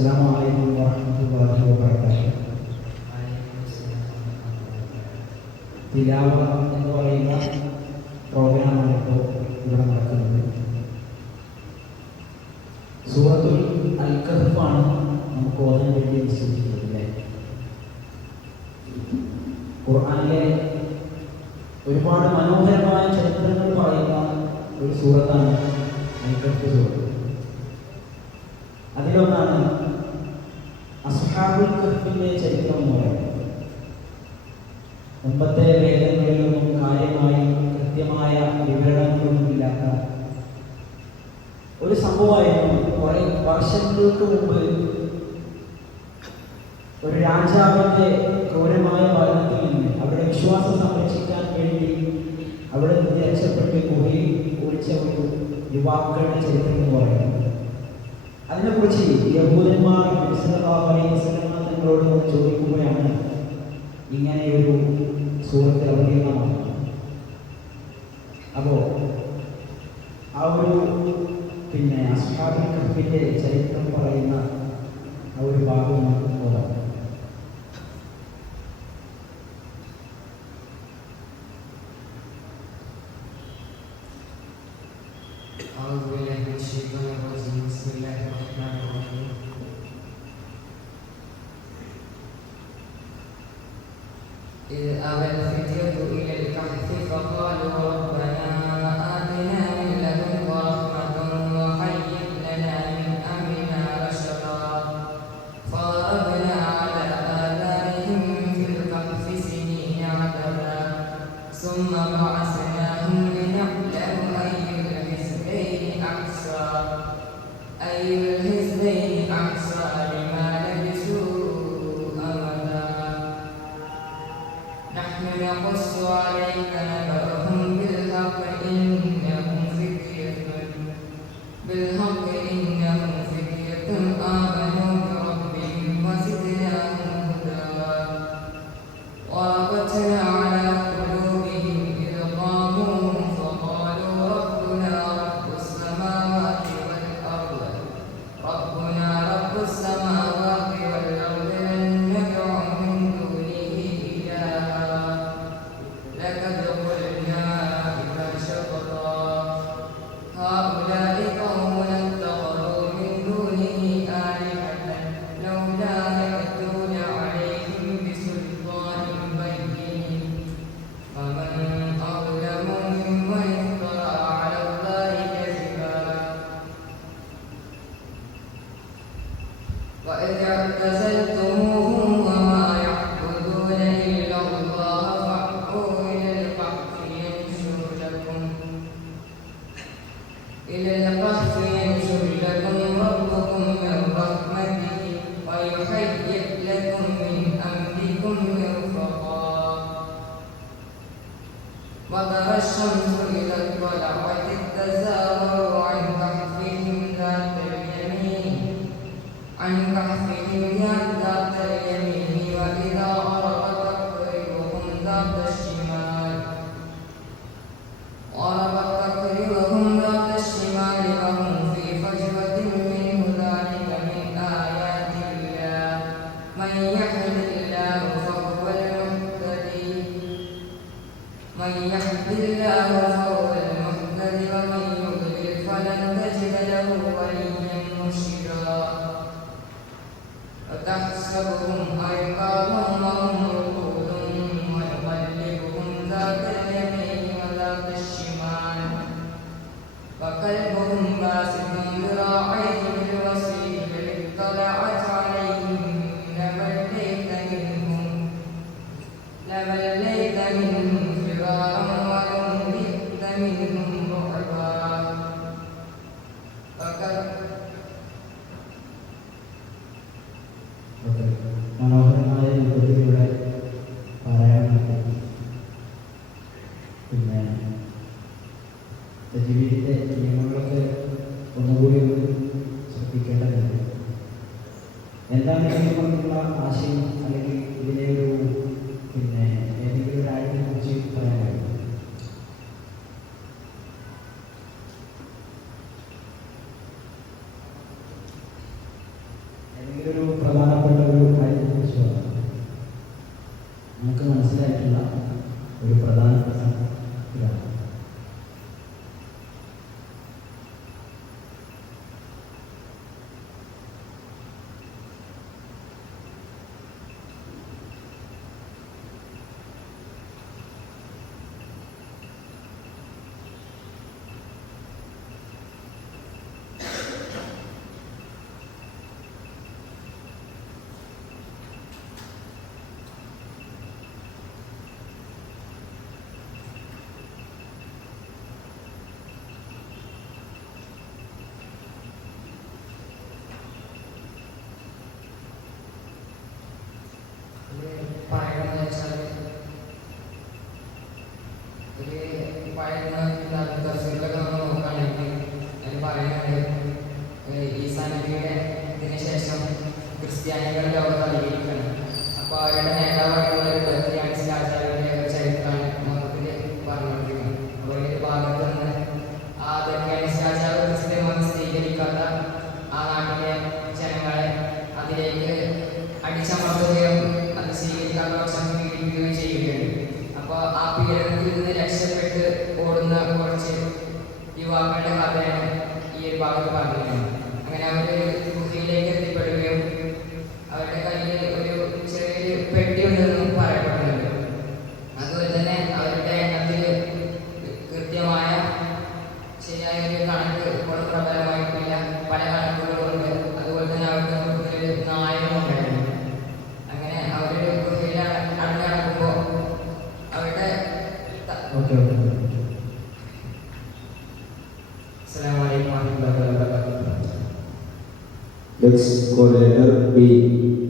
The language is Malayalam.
അസ്സലാമു അലൈക്കും വറഹ്മത്തുള്ളാഹി വബറകാതുഹു. തിലാവ എന്ന് പറയുന്ന പ്രോഗ്രാമാണ് ഇപ്പോൾ ഇവിടെ നടക്കുന്നത്. സൂറത്തുൽ അൽ കഹ്ഫാണ് നമുക്ക് ഓതാൻ വേണ്ടി നിശ്ചയിച്ചിട്ടുള്ളത് അല്ലേ? ഖുർആനിലെ ഒരുപാട് മനോഹരമായ ചരിത്രങ്ങൾ പറയുന്ന ഒരു സൂറത്താണ് അൽ കഹ്ഫ് സൂറത്ത്. അതിലൊന്നാണ് അസ്ഹാബുൽ കഹ്ഫിന്റെ ചരിത്രം എന്ന് പറയുന്നത്. മുമ്പത്തെ വേദങ്ങളിലൊന്നും കാര്യമായി കൃത്യമായ വിവരണങ്ങളൊന്നുമില്ലാത്ത ഒരു സംഭവമായിരുന്നു. കുറെ വർഷങ്ങൾക്ക് മുമ്പ് ഒരു രാജാവിന്റെ ക്രൂരമായ ഭരണത്തിൽ നിന്ന് അവരുടെ വിശ്വാസം സംരക്ഷിക്കാൻ വേണ്ടി അവിടെ നിന്ന് രക്ഷപ്പെട്ട് ഗുഹയിൽ ഒളിച്ച ഒരു യുവാക്കളുടെ ചരിത്രം എന്ന് പറയുന്നത്. അതിനെക്കുറിച്ച് യഹൂദന്മാർ തങ്ങളോട് ചോദിക്കുകയാണ് ഇങ്ങനെ ഒരു സൂറത്തിൽ അവതീർണമാണ്. അപ്പോൾ ആ ഒരു അസ്ഹാബുൽ കഹ്ഫിന്റെ ചരിത്രം പറയുന്ന ആ ഒരു ഭാഗം നമുക്ക് പോകാം. إذ أوى الفتية إلى الكهف فقالوا ربنا آتنا من لدنك رحمة وهيئ لنا من أمرنا رشدا فضربنا على آذانهم في الكهف سنين عددا ثم بعثناهم لنعلم أي الحزبين أحصى لما لبثوا أمدا نحن نقص عليك نبأهم بالحق إنهم فتية آمنوا بربهم وزدناهم هدى وربطنا على قلوبهم إذ قاموا فقالوا ربنا رب السماوات والأرض لن ندعو من دونه إلها لقد قلنا إذا شططا هؤلاء قومنا اتخذوا من دونه آلهة لولا يأتون عليهم بسلطان بين فمن أظلم ممن افترى على الله كذبا وإذ اعتزلتموهم وما يعبدون إلا الله فأووا إلى الكهف ينشر لكم ربكم من رحمته ويهيئ لكم من أمركم مرفقا وترى الشمس إذا طلعت تزاور عن كهفهم ذات اليمين وإذا غربت تقرضهم ذات الشمال وهم في فجوة منه ذلك من آيات الله من يهد الله فهو المهتدي ومن يضلل فلن تجد له وليا مرشدا وتحسبهم أيقاظا وهم رقود ونقلبهم ذات اليمين وذات الشمال وكلبهم باسط ذراعيه بالوصيد اطلعت عليهم لمليت منهم فرارا ولملئت منهم رعبا മനോഹരമായ രൂപത്തിലൂടെ പാരായണം നടത്തി. ജീവിതത്തെ നിയമങ്ങളൊക്കെ ഒന്നുകൂടി ശ്രദ്ധിക്കേണ്ടതുണ്ട്. എന്താണ് ഇതിനുള്ള ആശയം, അല്ലെങ്കിൽ ഇതിനെ ഒരു ഏതെങ്കിലും ഒരു ആയതിനെ കുറിച്ച് പറയാൻ കഴിയും? ഒരു പ്രധാനപ്പെട്ട ഒരു കാര്യത്തെക്കുറിച്ച് പറയാം. നമുക്ക് മനസ്സിലായിട്ടുള്ള ഒരു പ്രധാനപ്പെട്ട ഇതാണ്. പറയുന്നത് വെച്ചാൽ പറയുന്ന തഫ്സീറിലൊക്കെ നമ്മൾ നോക്കുകയാണെങ്കിൽ അതിൽ പറയുന്നത് ഈസാ നബിയുടെ ഇതിന് ശേഷം ക്രിസ്ത്യാനികൾ ലോകത്ത് അറിയിക്കണം. അപ്പോൾ അവരുടെ നേതാവായിട്ടുള്ള ഒരു ബദ്രിയാനിസ് രാജാവിൻ്റെ ഒരു ചരിത്രമാണ് മൊത്തത്തിൽ പറഞ്ഞുകൊണ്ടിരിക്കുന്നത്. അപ്പോൾ ഈ ഒരു ഭാഗത്ത് നിന്ന് ആ ബദ്രിയാനിസ് രാജാവ് ക്രിസ്ത്യ മതം സ്വീകരിക്കാത്ത ആ നാട്ടിലെ ജനങ്ങളെ അതിലേക്ക് അടിച്ചമർത്തുകയും അത് സ്വീകരിക്കാത്ത പക്ഷം പീഡിപ്പിക്കുകയും ചെയ്യുകയാണ്. അപ്പോൾ ആ പീഡനത്തിൽ നിന്ന് രക്ഷപ്പെട്ട് ഓടുന്ന കുറച്ച് യുവാക്കളുടെ കഥയാണ് ഈ ഒരു ഭാഗത്ത് പറഞ്ഞിരിക്കുന്നത്. അങ്ങനെ അവർ ഗുഹയിലേക്ക് എത്തിപ്പെടുകയും അവരുടെ കയ്യിൽ ഒരു ചെറിയൊരു പെട്ടി ഉണ്ടെന്നും പറയപ്പെടുന്നുണ്ട്. അതുപോലെ തന്നെ അവരുടെ എണ്ണത്തിൽ കൃത്യമായ ശരിയായ ഒരു കണക്ക് ഇപ്പോൾ പ്രബലമായിട്ടില്ല, പല കണക്കുകളുമുണ്ട്. അതുപോലെ തന്നെ അവർക്ക് ഒരു നായകം ഉണ്ടായിരുന്നു. അങ്ങനെ അവരുടെ ഗുഹയിൽ അടഞ്ഞു നടക്കുമ്പോൾ അവരുടെ Let's go letter B.